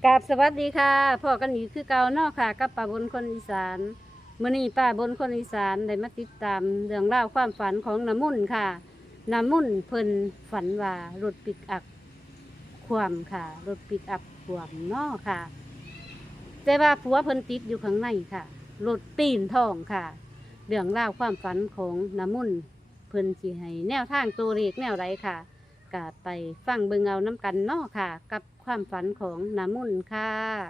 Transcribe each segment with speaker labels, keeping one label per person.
Speaker 1: กราบสวัสดีค่ะพ่อกันอีกคือเก่าเนาะค่ะกับป้าบนคนอีสานมื้อนี้ป้าบนคนอีสานได้มาติดตามเรื่องราวความฝันของน้ำมุ่นค่ะน้ำมุ่นเพิ่นฝันว่ารถปิกอัพคว่ำค่ะรถปิกอัพคว่ำเนาะค่ะแต่ว่าผัวเพิ่นติดอยู่ข้างในค่ะรถปีนทองค่ะเรื่องราวความฝันของน้ำมุ่นเพิ่นสิให้แนวทางตัวเลขแนวไรค่ะก็ไปฟังเบิ่งเอาน้ำกันเนาะค่ะกับความฝันของน้ำมุ่นค่ะ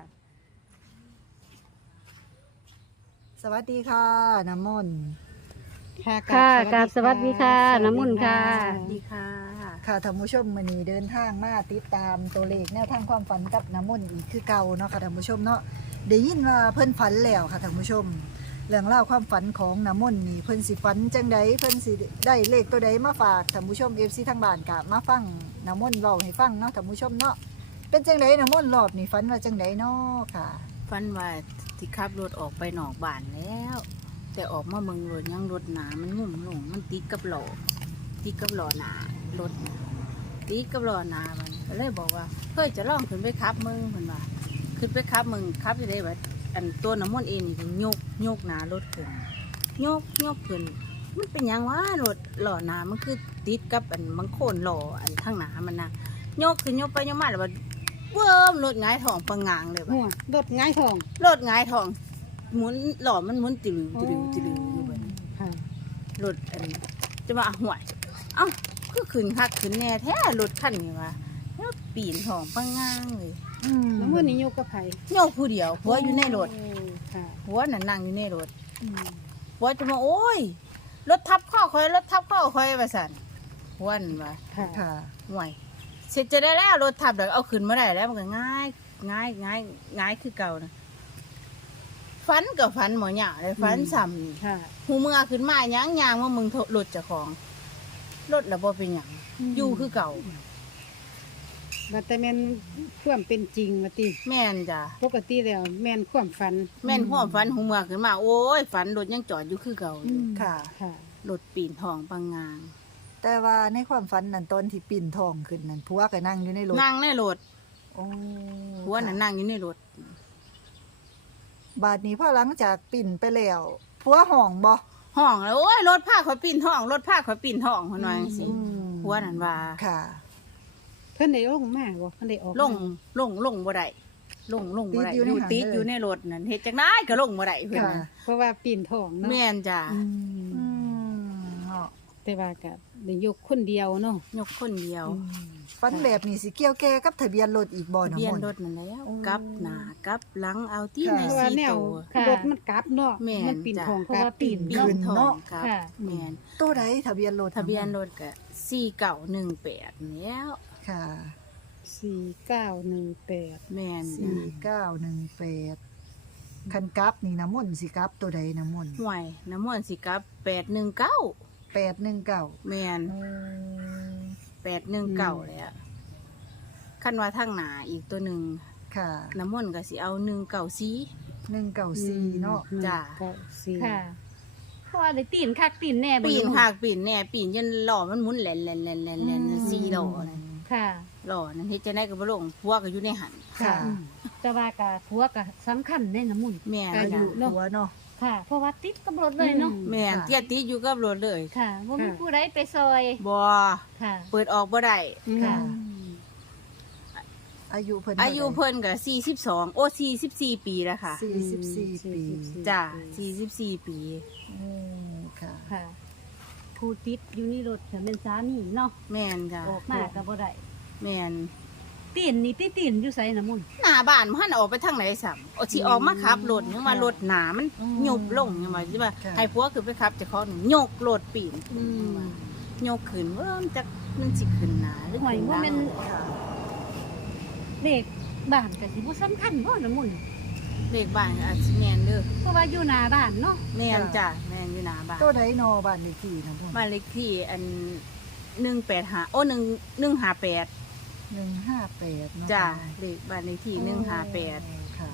Speaker 2: สวัสดีค่ะน้ำมนต์
Speaker 1: ค่ะกราบสวัสดีค่ะน้ำมุ่นค่ะ
Speaker 3: สวัสดีค่ะ
Speaker 2: ค่ะท่านผู้ชมมื้อนี้เดินทางมาติดตามตัวเลขแนวทางความฝันกับน้ำมนต์อีกคือเก่าเนาะค่ะท่านผู้ชมเนาะได้ยินว่าเพิ่นฝันแล้วค่ะท่านผู้ชมเรื่องเล่าวความฝันของน้ำมนต์นี่เพิ่นสิฝันจังใดเพิ่นสิได้เลขตัวใดมาฝากท่านผู้ชม FC ทางบ้านกะมาฟังน้ำมนต์เว้าให้ฟังเนาะท่านผู้ชมเนาะเป็นจังไดน้ำมนต์รอบนี้ฝันว่าจังไดเนาะค่ะ
Speaker 3: ฟันว่าที่ขับรถออกไปนอกบ้านแล้ว แต่ออกมาเมืองรถยังรถหนามันงุ่มลงมันติดกับหล้อหนารถติดกับหล้อหนามันก็เลยบอกว่าเฮ้ยจะลองขึ้นไปขับมึงเพิ่นว่าขึ้นไปขับมึงขับจะได้แบบอันตัวน้ำมันต์เองนี่ก็ยกหนารถขึ้นยกขึ้นมันเป็นหยังวะรถหล้อหนามันคือติดกับอันบางโคนหล้ออันข้างหน้ามันนะยกขึ้นยกไปยกมาแล้วว่าเวิร์มรถหงายท้องปังงางเลยว่ะ
Speaker 1: หัวรถง่ายทอง
Speaker 3: รถหงายท้องหมุนหล่อมันหมุนติวอยู่บน
Speaker 1: ค่ะ
Speaker 3: รถอันจะมาห่วยเอ้าคือขึ้นคักขึ้นแน่แท้รถคันนี้วะแล้วปีนท้องปังงางเลย
Speaker 1: น้ำมุ่นนี่โยกกับไผ
Speaker 3: โยกผู้เดียวหัวอยู่ในรถ
Speaker 1: ค่ะ
Speaker 3: หัวน่ะนั่งอยู่ในรถหัวจะมาโอ้ยรถทับข้อคอยว่าสั่นหัวนั่นว่า
Speaker 1: ค่ะ
Speaker 2: ค่ะ
Speaker 3: ห่วยเสร็จจะได้แล้วรถทับเดี๋ยวเอาขึ้นมาได้แล้วมันก็ง่ายคือเก่านะฝันกับฝันหมอหยาเลยฝันซ้ำนี่
Speaker 1: ค่ะ
Speaker 3: หูเมื่อขึ้นมาหยังยางว่ามึงรถเจ้าของรถแล้วบ่เป็นหยังอยู่คือเก่า
Speaker 1: บัดแต่แม่นความเป็นจริงมาติ
Speaker 3: แม่นจ้ะ
Speaker 1: ปกติแล้วแม่นความฝัน
Speaker 3: แม่นความฝันหูเมื่อขึ้นมาโอ้ยฝันรถยังจอดอยู่คือเก่าอยู่
Speaker 2: ค่ะ
Speaker 1: ค่ะ
Speaker 3: รถปีนทองปังงาง
Speaker 2: แต่ว่าในความฝันนั่นตอนที่ปิ่นทองขึ้นนั่นผัวก็นั่งอยู่ในรถ
Speaker 3: นั่งในรถ
Speaker 2: โอ้
Speaker 3: หัวน่ะนั่งอยู่ในรถ
Speaker 2: บาดนี้พอหลังจากปิ่นไปแล้วผัวห้องบ่
Speaker 3: ห้องแล้วโอ้ยรถผ้าข่อยปีนทองรถผ้าข่อยปีนทองเพิ่นว่าจังซี่หัวนั่นว่า
Speaker 2: ค่ะ
Speaker 1: เพิ่นได้ลงมาบ่เพิ่นได้ออกมา
Speaker 3: ลงบ่ได้ลงบ่ได้
Speaker 2: ติดอยู่ใน
Speaker 3: อยู่
Speaker 2: หัน
Speaker 3: ติด
Speaker 2: เลย
Speaker 3: อยู่ในรถนั่นเฮ็ดจังได๋ก็ลงบ่ได้เพิ่น
Speaker 2: ค่ะ
Speaker 3: น่ะ
Speaker 1: เพราะว่าปีนทองเนาะ
Speaker 3: แม่นจ้ะ
Speaker 2: อืมเนาะ
Speaker 1: แต่ว่าก็ได้ยกคนเดียวเนาะ
Speaker 3: ยกคนเดียว
Speaker 2: ฝันแบบนี้สิเกี่ยวแก่กับทะเบียนรถอีกบ่
Speaker 3: ทะ
Speaker 2: นะ
Speaker 3: เบียน
Speaker 2: มน
Speaker 3: รถนั่นแล้ว
Speaker 2: โอ้
Speaker 3: กลับหน้ากลับหลังเอาที่
Speaker 2: ค่ะ
Speaker 3: ใน
Speaker 1: เพราะว่า
Speaker 3: สี่
Speaker 1: แนว
Speaker 3: ตัว
Speaker 1: รถมันกลับเนาะ
Speaker 3: แม่น
Speaker 1: มันปีน
Speaker 3: จ้ะ
Speaker 1: ทอง
Speaker 2: เพราะว่าปีน
Speaker 3: ปี
Speaker 2: ขึ้
Speaker 3: น
Speaker 2: น
Speaker 3: ทอ
Speaker 2: เนาะ
Speaker 3: งครับ
Speaker 1: ค่ะ
Speaker 3: แม่น
Speaker 2: ตัวใดทะเบียนรถ
Speaker 3: ทะเบียนรถก็4918แล้ว
Speaker 2: ค่ะ
Speaker 1: 4918
Speaker 3: แม่น
Speaker 2: 4918คันกลับนี่น้ำมนต์สิกลับตัวใดน้ำมนต์
Speaker 3: ห่วยน้ำมันต์สิกลับ819
Speaker 2: 819
Speaker 3: แม่น819แล้วคันว่าทางหน้าอีกตัวหนึง
Speaker 2: ค่ะ
Speaker 3: น้ำมันต์ก็สิเอา194
Speaker 2: 194เนาะ
Speaker 3: จ้ะ
Speaker 1: ค่ะเพราะว่าได้ตีนคักตีนแน่บ่
Speaker 3: ปีน
Speaker 1: รู้
Speaker 3: หากปีนแน่ปีนจนล้อมันหมุนแล่น4ล้อนั่น
Speaker 1: ค่ะ
Speaker 3: ล้อนั่นเฮ็ดจังได๋ก็บ่ลงพวกก็อยู่ในหัน
Speaker 2: ค่ะ
Speaker 1: แต่ว่าก็ผัวก็สำคัญในน้ำมุน
Speaker 3: แม่น
Speaker 1: อายุ
Speaker 3: จ้ะ
Speaker 1: เนาะ
Speaker 2: หัวเนาะ
Speaker 1: ค่ะ เพราะว่าติดกับรถเลยเนาะ
Speaker 3: แม่น
Speaker 2: ค่ะ
Speaker 3: เตี้ยติดอยู่กับรถเลย
Speaker 1: ค่ะบ่มีผู้ใดไปซอย
Speaker 3: บ่
Speaker 1: ค่ะ
Speaker 3: เปิดออกบ่ได้
Speaker 1: ค่ะ
Speaker 2: อายุเพิ่น
Speaker 3: อายุเพิ่นก็42โอ้44ปีแล้วค่ะ
Speaker 2: 44 ปี
Speaker 3: จ้ะ44 ปี
Speaker 2: อืมค่ะ
Speaker 1: ค่ะ ผู้ติดอยู่ในรถก็เป็นสามีเนาะ
Speaker 3: แม่นจ้ะ
Speaker 1: ออกมาก็บ่ได้
Speaker 3: แม่น
Speaker 1: ตีนนี่ตีนอยู่ไสน้ำมุน
Speaker 3: หน้าบ้านมันออกไปทางไหนซ้ํเอาสิออกมาขับรถยังว่ารถหนามันยุบลงยังว่าสิว่าให้ผัวขึ้นไปขับเจ้าของยกรถปีนขึ้นยังว่ายกขึ้นว่ามันจักมันสิขึ้นหน้าหรือ
Speaker 1: หวย
Speaker 3: ขึ้นห
Speaker 1: ว่า
Speaker 3: ลัง
Speaker 1: แม่น
Speaker 2: ค่ะ
Speaker 1: เด็กบ้านก็สิบ่สำคัญบ่น้ำมุน
Speaker 3: เลขบ้านก็อาจสิแม่นเด้อ
Speaker 1: เพราะว่าอยู่หน้าบ้านเนาะ
Speaker 3: แม่นจ้ะแม่นอยู่หน้าบ้าน
Speaker 2: ตัวใดนอบ้านเลขที่น้ำมนต์
Speaker 3: บ้านเลขที่อัน185โอ้158
Speaker 2: 158เนาะ
Speaker 3: จ้ะเลขบ้านเลขที่158
Speaker 2: ค่ะ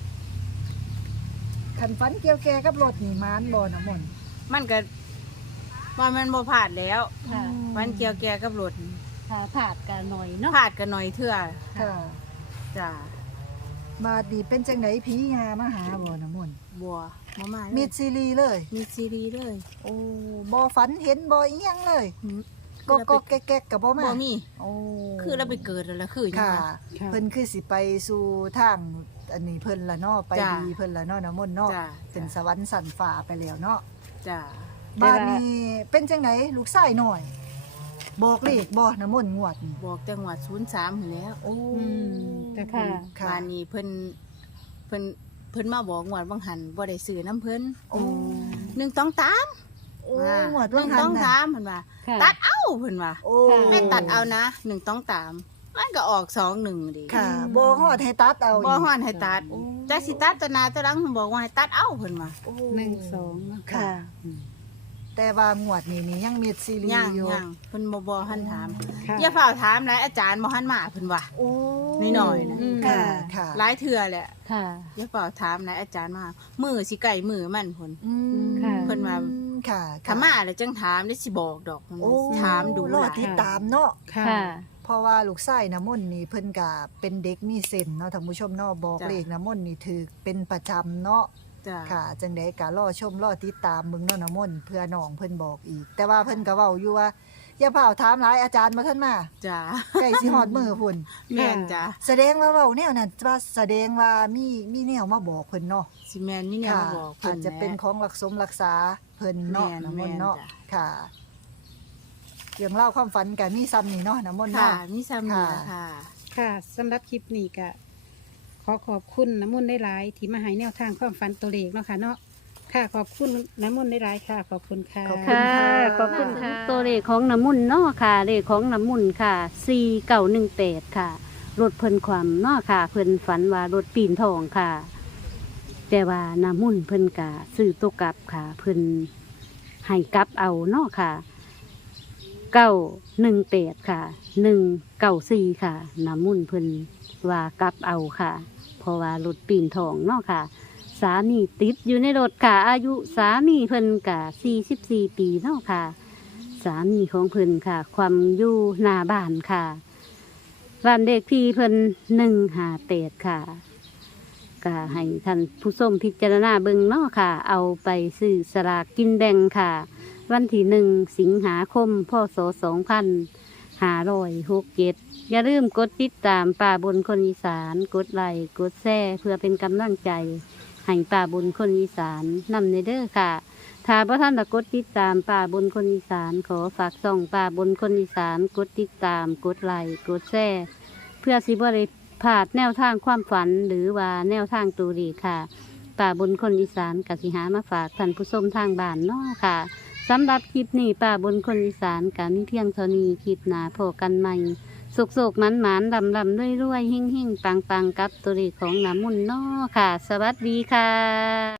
Speaker 2: คันฝันเกี่ยวแก่กับรถนี่มานบ่น้ำมนต์
Speaker 3: มันก็ว่ามันบ่พลาดแล้ว
Speaker 1: ค่ะ
Speaker 3: มันเกี่ยวแก่กับรถ
Speaker 1: ค่ะผาดกันหน่อยเนาะ
Speaker 3: พลาดกันหน่อยเทื่อ
Speaker 2: ค่ะ
Speaker 3: จ้ะ
Speaker 2: บาดนี้เป็นจังไดผียามาหาบ่น้ำมนต์
Speaker 3: บัวมา
Speaker 2: มีซีรีส์เลย
Speaker 3: มีซีรีส์เลย
Speaker 2: โอ้บ่ฝันเห็นบ่อีหยังเลย
Speaker 3: หืม
Speaker 2: ก็แก๊กๆก็บ่มา
Speaker 3: บ่มี
Speaker 2: โอ้
Speaker 3: คือเราไปเกิดแล้วล่ะคือหยัง
Speaker 2: ค่ะ
Speaker 3: วะ
Speaker 1: ค่ะ
Speaker 2: เพิ่นคือสิไปสู่ทางอันนี้เพิ่นละเนาะไป
Speaker 3: จ้ะ
Speaker 2: ดีเพิ่นละเนาะน้ำมนต์เนาะ
Speaker 3: จ้ะ
Speaker 2: เป็นสวรรค์สันฟ้าไปแล้วเนาะ
Speaker 3: จ้า
Speaker 2: บ้านนี้เป็นจังไดลูกชายน้อย บอกเลขบ่น้ำมนต์งวดนี่
Speaker 3: บอกจังหวัด03อยู่แล้ว
Speaker 2: โอ้
Speaker 1: แต่ค่ะ
Speaker 2: ค่ะ
Speaker 3: บ้านนี้เพิ่นมาบอกงวดบางหันบ่ได้ซื้อน้ำเพิ่น
Speaker 2: โอ้
Speaker 3: 1ต้องตาม
Speaker 2: โอ้งวดว่า
Speaker 3: 1
Speaker 2: หัน
Speaker 3: ต้อง
Speaker 2: น่ะ
Speaker 3: ตามเพิ่นว่า
Speaker 1: ค่ะ
Speaker 3: ตัดเอาเพิ่นว่า
Speaker 2: โอ้
Speaker 1: ค่ะ
Speaker 3: แม่ตัดเอานะ1ต้องตามมันก็ออก21ดิ
Speaker 2: ค่ะบ่ฮอดให้ตัดเอา
Speaker 3: บ่ฮ้อนให้ตัด
Speaker 2: โอ้
Speaker 3: จักสิตัดตัวหน้าตัวหลังเพิ่นบอกว่าให้ตัดเอาเพิ่นว่า
Speaker 2: โอ้
Speaker 1: 12เนาะ
Speaker 2: ค่ะ แต่ว่างวดนี้นี่ยังมีซีรี
Speaker 3: ย่าง
Speaker 2: ส์อยู่
Speaker 3: ย่างเพิ่นบ่หันถาม
Speaker 1: ค่ะ
Speaker 3: อย่าเฝ้าถามหลายอาจารย์บ่หันมาเพิ่นว่า
Speaker 2: โอ้
Speaker 3: หน่อยๆนะ
Speaker 2: ค่ะค่ะ
Speaker 3: หลายเทื่อแหละ
Speaker 1: ค่ะ
Speaker 3: อย่าเฝ้าถามหลายอาจารย์มามือสิใกล้มือมันพุ่น
Speaker 2: อืม
Speaker 1: ค่ะ
Speaker 3: เพิ่นว่า
Speaker 2: ค่ะ
Speaker 3: ถ้ามาแล้วจังถามได้สิบอกดอกมัน
Speaker 2: โอ้
Speaker 3: ถามดู
Speaker 2: รอ
Speaker 3: หลาย
Speaker 2: ติดตามเนาะ
Speaker 1: ค่ะ
Speaker 2: เพราะว่าลูกชายน้ำมนต์นี่เพิ่นก็เป็นเด็กมีเส้นเนาะท่านผู้ชมเนาะบอกเลขน้ำมนต์นี่ถือเป็นประจำเนาะ
Speaker 3: จ้ะ
Speaker 2: ค่ะจังได๋ก็รอชมรอติดตามเบิ่งเนาะน้ำมนต์เพื่อน้องเพิ่นบอกอีก แต่ว่าเพิ่นก็เว้าอยู่ว่าอย่าเผาถามหลายอาจารย์บ่ทันมา
Speaker 3: จ้ะ
Speaker 2: ใกล้สิฮอดมือพุ่น
Speaker 3: แม่นจ้ะ
Speaker 2: แสดงว่าเว้าแนวนั้นว่าแสดงว่ามีแนวมาบอกเพิ่นเนาะ
Speaker 3: สิแม่นมีแนว
Speaker 2: ค่ะ
Speaker 3: มาบอก
Speaker 2: อาจจะเป็นของรักษาเพิ่นเนาะ
Speaker 3: แม่น
Speaker 2: น้ำมนต์เนาะ
Speaker 3: แม่นจ้ะ
Speaker 2: ค่ะเรื่องเล่าวความฝันก็มีซ้ำนี่เนาะน้ำมนต์
Speaker 3: ค่ะ
Speaker 2: เนาะ
Speaker 3: มีซ้ำนี่
Speaker 2: ค่ะ
Speaker 3: ล่ะค่ะ
Speaker 1: ค่ะสำหรับคลิปนี้ก็ขอขอบคุณน้ำมุ่นได้หลายๆที่มาให้แนวทางความฝันตัวเลขเนาะค่ะเนาะค่ะขอบคุณน้ำมุ่นได้หลายๆค่ะ ขอบคุณค่ะ
Speaker 2: ขอบคุณ
Speaker 1: ค่ะ
Speaker 2: ค่ะ
Speaker 1: ขอบคุณค่ะ ตัวเลขของน้ำมุ่นเนาะค่ะเลขของน้ำมุ่นค่ะ4918ค่ะรถเพิ่นความเนาะค่ะ เพิ่นฝันว่ารถปีนทองค่ะ แต่ว่าน้ำมุ่นเพิ่นกะซื้อตัวกลับค่ะ เพิ่นให้กลับเอาเนาะค่ะ918ค่ะ194ค่ะน้ำมุ่นเพิ่นว่ากลับเอาค่ะ เพราะว่ารถปีนทองเนาะค่ะ สามีติดอยู่ในรถค่ะ อายุสามีเพิ่นกะ44 ปีเนาะค่ะ สามีของเพิ่นค่ะ ความอยู่หน้าบ้านค่ะบ้านเด็กที่เพิ่น158ค่ะก็ให้ท่านผู้ชมพิจารณาเบิ่งเนาะค่ะ เอาไปซื้อสลากกินแบ่งค่ะ วันที่1 สิงหาคมพศ2567อย่าลืมกดติดตามป่าบนคนอีสานกดไลค์กดแชร์เพื่อเป็นกำลังใจ ให้ป่าบนคนอีสานนำในเด้อค่ะ ถ้าพระท่านตะกดติดตามป่าบนคนอีสานขอฝากส่องป่าบนคนอีสานกดติดตามกดไลค์กดแชร์เพื่อสิบริพลาดแนวทางความฝันหรือว่าแนวทางตูดีค่ะ ป่าบนคนอีสานกสิหามาฝากท่านผู้ชมทางบ้านเนาะค่ะสำหรับคลิปนี้ป่าบนคนอีสานกามีเพียงเท่านี้คลิปหนาพอกันใหม่สุกๆมันหมานๆลำๆรวยๆหิ่งๆปังๆกับตัวเลขของน้ำมุ่นเนาะค่ะ สวัสดีค่ะ